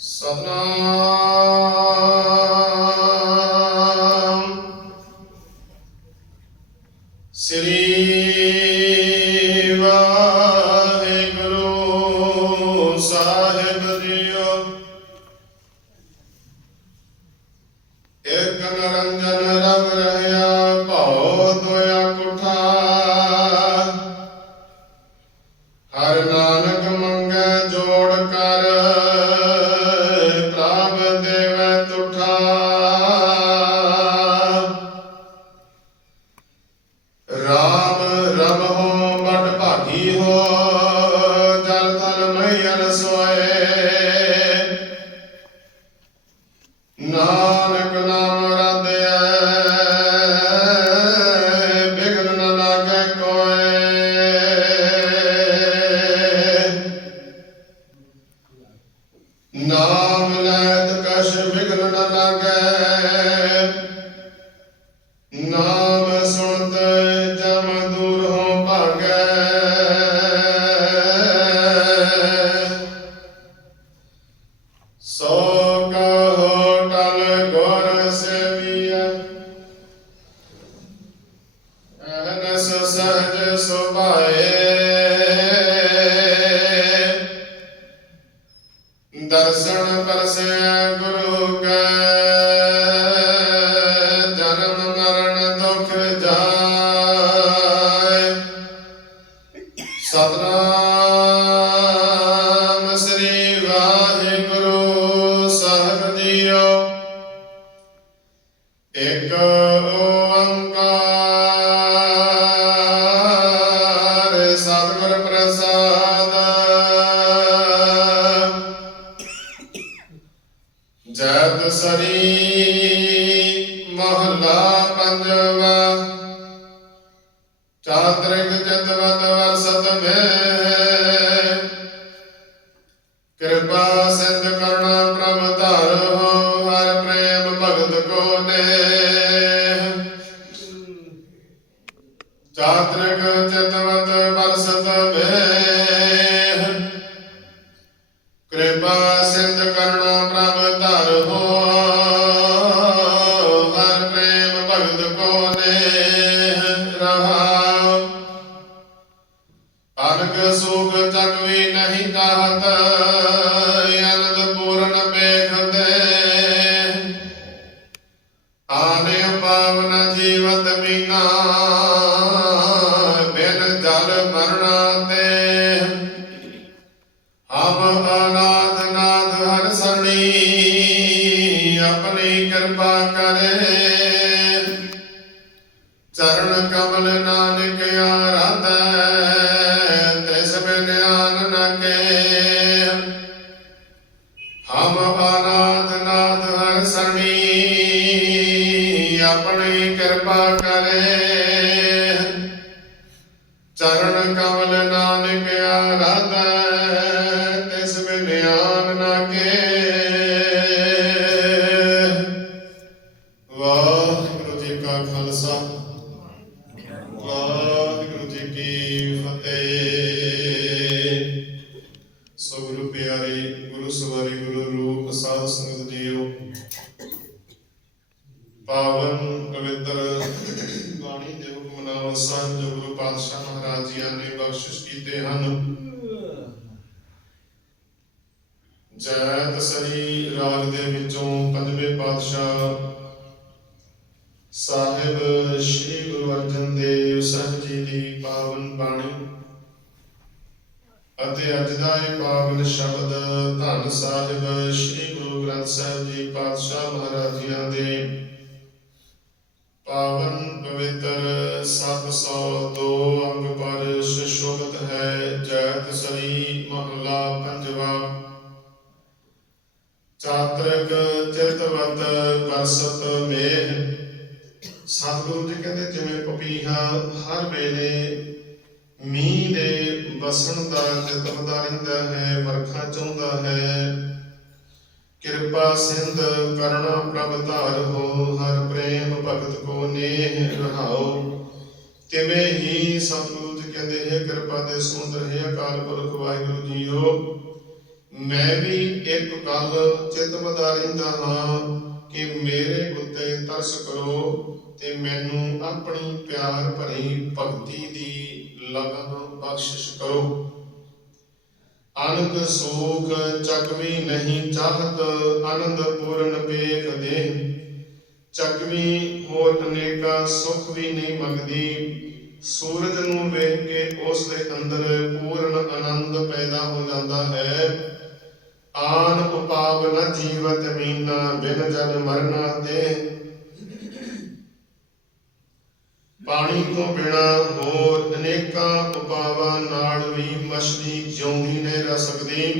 ਸਤਨਾਮ। ਸ੍ਰੀ ਵਾਹਿਗੁਰੂ ਸਾਹਿਬ ਜੀਓ। ਇੱਕ ਨਿਰੰਜਨ ਹੋ ਜਲ ਥਲ ਮਈਨ ਸੋਏ ਨਾਨਕ ਨਾਮ ਰਦਿਐ ਬਿਗਨ ਨ ਲਾਗੈ ਕੋਏ। ਨਾਮ ਲੈਤ ਕਛ ਬਿਗਨ ਨ ਲਾਗੈ। ਸਤਨਾਮ ਸ੍ਰੀ ਵਾਹਿਗੁਰੂ ਸਾਹਿਬ ਜੀਓ। ਇਕ ਓੰਕਾਰ ਸਤਿਗੁਰ ਪ੍ਰਸਾਦ। ਜਦ ਸਰੀ ਮਹਲਾ ਪੰਜਵਾ ਚਾਤ੍ਰਿਕ ਚਤਵਤ ਵਰਸਤ ਮੇ ਕਿਰਪਾ ਸਿੰਧ ਕਰੁਣਾ ਪ੍ਰਭ ਧਾਰੋ ਹਰ ਪ੍ਰੇਮ ਭਗਤ ਕੋ ਨੇ ਚਾਤਰਿਕ ਚਤਵਤ ਵਰਸਤ ਮੇ ਅਨਕ ਸੋਗ ਜਗ ਵੀ ਨਹੀਂ ਕਾਹਤ ਆਪਣੀ ਕਿਰਪਾ ਕਰੇ। ਚਰਨ ਕਮਲ ਨਾਨਕ ਆਰਾਧੈ, ਤਿਸ ਬਿਨ ਆਨ ਨ ਕੇ। ਵਾਹਿਗੁਰੂ ਜੀ ਕਾ ਖਾਲਸਾ। ਵਾਹਿਗੁਰੂ ਜੀ ਕੀ ਫਤਿਹ। ਜੈ ਤਸਰੀ ਰਾਗ ਦੇ ਵਿੱਚੋਂ ਪੰਜਵੇਂ ਪਾਤਸ਼ਾਹ ਸਾਹਿਬ ਸ੍ਰੀ ਗੁਰੂ ਅਰਜਨ ਦੇਵ ਸਾਹਿਬ ਜੀ ਦੀ ਪਾਵਨ ਬਾਣੀ ਅਤੇ ਅੱਜ ਦਾ ਇਹ ਪਾਵਨ ਸ਼ਬਦ ਧੰਨ ਸਾਹਿਬ ਸ੍ਰੀ ਗੁਰੂ ਗ੍ਰੰਥ ਸਾਹਿਬ ਜੀ ਪਾਤਸ਼ਾਹ ਮਹਾਰਾਜ ਜੀਆਂ ਦੇ ਪਾਵਨ ਪਵਿੱਤਰ 702 ਅੰਗ ਪਰ ਸੁਸ਼ੋਭਿਤ ਹੈ। ਜੈਤ ਸਰੀ ਮਹਲਾ ਪੰਜਵਾ ਚਾਤਰਕ ਚਿਤਵਤ ਪਰਸਤ ਮੇਹ। ਸਤਿਗੁਰੂ ਜੀ ਕਹਿੰਦੇ, ਜਿਵੇਂ ਪਪੀਹਾ ਹਰ ਵੇਲੇ ਮੀਂਹ ਦੇ ਵਸਣ ਦਾ ਚਿਤਵਦਾ ਰਹਿੰਦਾ ਹੈ, ਵਰਖਾ ਚਾਹੁੰਦਾ ਹੈ। ਕਿਰਪਾ ਸਿੰਧ ਕਰਣਾ ਪ੍ਰਭ ਧਾਰ ਹੋ, ਹਰ ਪ੍ਰੇਮ ਭਗਤ ਕੋ ਨੇਹ ਰਹਾਓ ਤਿਵੇਂ ਹੀ ਸਤਿਗੁਰੂ ਜੀ ਕਹਿੰਦੇ, ਹੈ ਕਿਰਪਾ ਦੇ ਸਮੁੰਦਰ ਹੈ ਅਕਾਲ ਪੁਰਖ ਵਾਹਿਗੁਰੂ ਜੀਓ। ਮੈਂ ਵੀ ਇੱਕ ਗੱਲ ਚਿਤ ਵਧਾ ਰਹਿੰਦਾ ਹਾਂ ਕਿ ਮੇਰੇ ਉੱਤੇ ਤਰਸ ਕਰੋ ਤੇ ਮੈਨੂੰ ਆਪਣੀ ਪਿਆਰ ਭਰੀ ਭਗਤੀ ਦੀ ਲਗਨ ਬਖਸ਼ਿਸ਼ ਕਰੋ। ਅਨੰਦ ਸੋਖ ਚੱਕਵੀ ਨਹੀਂ ਚਾਹਤ, ਆਨੰਦ ਪੂਰਨ ਪੇਖ ਦੇ। ਚੱਕਵੀ ਹੋਰ ਅਨੇਕਾ ਸੁਖ ਵੀ ਨਹੀਂ ਮੰਗਦੀ। ਸੂਰਜ ਨੂੰ ਵੇਖ ਕੇ ਉਸ ਦੇ ਅੰਦਰ ਪੂਰਨ ਆਨੰਦ ਪੈਦਾ ਹੋ ਜਾਂਦਾ ਹੈ। ਆਨ ਉਪਾਵ ਨ ਜੀਵਤ ਮੀਨਾ, ਬਿਨ ਜਨ ਮਰਨਾ ਤੇ। ਪਾਣੀ ਤੋਂ ਬਿਨਾ ਹੋਰ ਅਨੇਕਾਂ ਉਪਾਵਾਂ ਨਾਲ ਵੀ ਮਛਲੀ ਜਿਉਂਦੀ ਨਹੀਂ ਰਹਿ ਸਕਦੀ।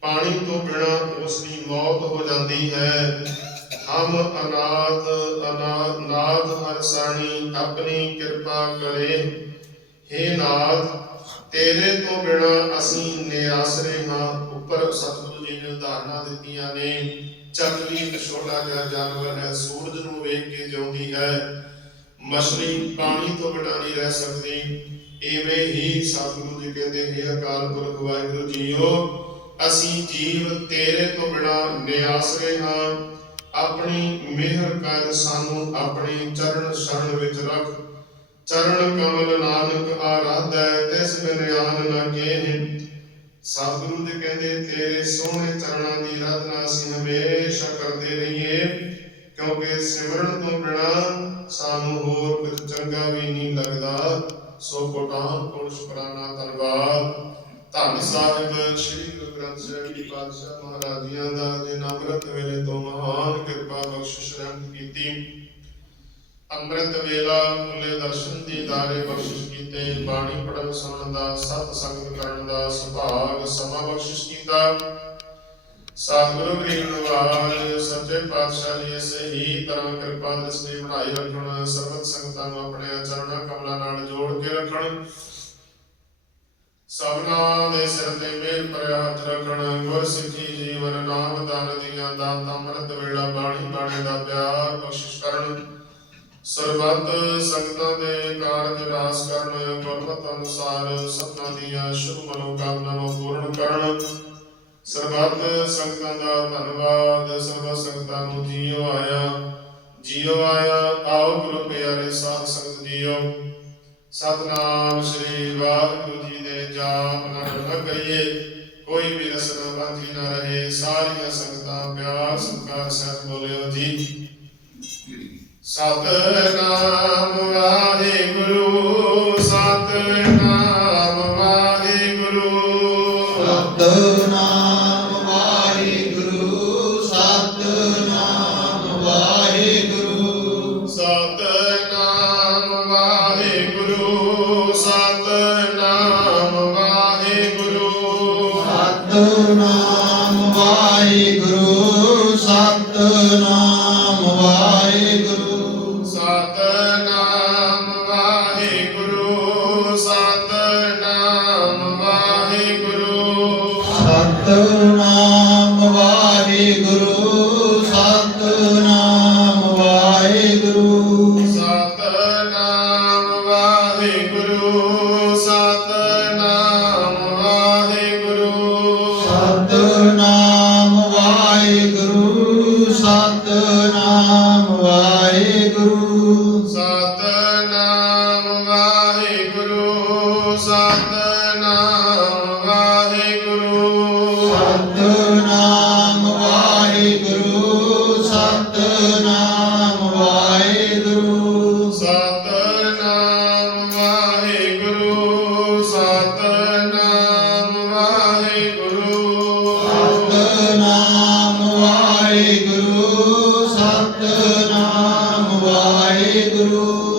ਪਾਣੀ ਤੋਂ ਬਿਨਾ ਉਸ ਦੀ ਮੌਤ ਹੋ ਜਾਂਦੀ ਹੈ। ਹਮ ਅਨਾਥ ਅਨਾਥ ਨਾਥ ਹਰ ਸਾਣੀ, ਆਪਣੀ ਕਿਰਪਾ ਕਰੇ। हे ਨਾਥ ਤੇਰੇ ਤੋਂ ਬਿਨਾ ਅਸੀਂ ਨਿਆਸਰੇ ਹਾਂ ਉੱਪਰ ਸਤਿਗੁਰੂ ਜੀ ਨੇ ਉਦਾਹਰਨਾਂ ਦਿੱਤੀਆਂ ਨੇ। ਚੱਕਲੀ ਇੱਕ ਛੋਟਾ ਜਿਹਾ ਜਾਨਵਰ ਹੈ, ਸੂਰਜ ਨੂੰ ਵੇਖ ਕੇ ਜਿਉਂਦੀ ਹੈ। ਮਛਲੀ ਪਾਣੀ ਤੋਂ ਬਿਨਾਂ ਨਹੀਂ ਰਹਿ ਸਕਦੀ। ਐਵੇਂ ਹੀ ਸਤਿਗੁਰੂ ਜੀ ਕਹਿੰਦੇ ਹੈ ਅਕਾਲ ਪੁਰਖ ਵਾਹਿਗੁਰੂ ਜੀਓ, ਅਸੀਂ ਜੀਵ ਤੇਰੇ ਤੋਂ ਬਿਨਾਂ ਨਿਆਸਰੇ ਹਾਂ। ਆਪਣੀ ਮਿਹਰ ਕਰ ਸਾਨੂੰ ਆਪਣੇ ਚਰਨ ਸ਼ਰਨ ਵਿੱਚ ਰੱਖ। ਚਰਨ ਕਮਲ ਨਾਨਕ ਆਰਾਧੈ, ਤਿਸ ਬਿਨ ਨਾ ਕੇਹ। ਸਤਿਗੁਰੂ ਜੀ ਕਹਿੰਦੇ, ਤੇਰੇ ਸੋਹਣੇ ਚਰਨਾਂ ਦੀ ਆਰਾਧਨਾ ਅਸੀਂ ਹਮੇਸ਼ਾ ਕਰਦੇ ਰਹੀਏ, ਕਿਉਂਕਿ ਸਿਮਰਨ ਤੋਂ ਬਿਨਾ ਸਾਨੂੰ ਹੋਰ ਕੁਝ ਚੰਗਾ ਵੀ ਨਹੀਂ ਲੱਗਦਾ। ਸੋ ਕੋਟਾਂ ਕੋਲ ਸ਼ੁਕਰਾਨਾ ਧੰਨਵਾਦ। ਧੰਨ ਸਾਹਿਬ, ਸ੍ਰੀ ਗੁਰੂ ਗ੍ਰੰਥ ਸਾਹਿਬ ਜੀ ਪਾਤਸ਼ਾਹ ਮਹਾਰਾਜ ਜੀਆਂ ਦਾ ਜਿਨ ਅੰਮ੍ਰਿਤ ਵੇਲੇ ਤੋਂ ਮਹਾਨ ਕਿਰਪਾ ਬਖਸ਼ਿਸ਼ ਰਹਿਮਤ ਕੀਤੀ। ਅੰਮ੍ਰਿਤ ਵੇਲਾ ਖੁੱਲੇ ਦਰਸ਼ਨ ਦੀ ਦਾਰੇ ਬਖਸ਼ਿਸ਼ ਕੀਤੇ, ਬਾਣੀ ਪੜਨ ਸੁਣਨ ਦਾ, ਸਤ ਸੰਗਤ ਕਰਨ ਦਾ, ਸੁਭਾਗ ਸਮਾਂ ਬਖਸ਼ਿਸ਼ ਕੀਤਾ। ਸਤਿਗੁਰੂ ਗ੍ਰੰਥ ਨਿਵਾਜ ਸੱਚੇ ਪਾਤਸ਼ਾਹ ਜੀ, ਇਸੇ ਤਰ੍ਹਾਂ ਕਿਰਪਾ ਦ੍ਰਿਸ਼ਟੀ ਬਣਾਈ ਰੱਖਣ, ਸਰਬਤ ਸੰਗਤਾਂ ਨੂੰ ਆਪਣੇ ਚਰਨਾਂ ਕਮਲਾਂ ਨਾਲ ਜੋੜ ਕੇ ਰੱਖਣ। ਸਭਨਾ ਦੇ ਸਿਰ ਤੇ ਮੇਲ ਭਰਿਆ ਹੱਥ ਰੱਖਣ, ਗੁਰ ਸਿੱਖੀ ਜੀਵਨ ਨਾਮ ਦਾਨ ਦੀਆਂ ਦਾਤ, ਅੰਮ੍ਰਿਤ ਵੇਲਾ ਬਾਣੀ ਬਾਣੇ ਦਾ ਪਿਆਰ ਬਖਸ਼ਿਸ਼ ਕਰਨ। ਸਰਬੱਤ ਸੰਗਤਾਂ ਦੇ ਕਾਰਜ ਰਾਸ ਕਰਨ, ਗੁਰਮਤਿ ਅਨੁਸਾਰ ਸਭਨਾਂ ਦੀਆਂ ਸ਼ੁਭ ਮਨੋਕਾਮਨਾਵਾਂ ਪੂਰਨ ਕਰਨ। ਸਰਬੱਤ ਸੰਗਤਾਂ ਦਾ ਧੰਨਵਾਦ, ਸਰਬੱਤ ਸੰਗਤਾਂ ਨੂੰ ਜੀਓ ਆਇਆ। ਜੀਓ ਆਇਆ, ਆਓ ਗੁਰੂ ਪਿਆਰੇ ਸਾਧ ਸੰਗਤ ਜੀਓ। ਸਤਨਾਮ ਸ੍ਰੀ ਵਾਹਿਗੁਰੂ ਜੀ ਦੇ ਜਾਪ ਨਾਲ ਨਾ ਕਰੀਏ। ਕੋਈ ਵੀ ਰਸਨਾ ਬਾਕੀ ਨਾ ਰਹੇ, ਸਾਰੀਆਂ ਸੰਗਤਾਂ ਪਿਆਰ ਸਤਿਕਾਰ ਸਹਿਤ ਬੋਲਿਓ ਜੀ। ਸਤਨਾਮ ਵਾਹਿਗੁਰੂ ਸਤਨਾਮ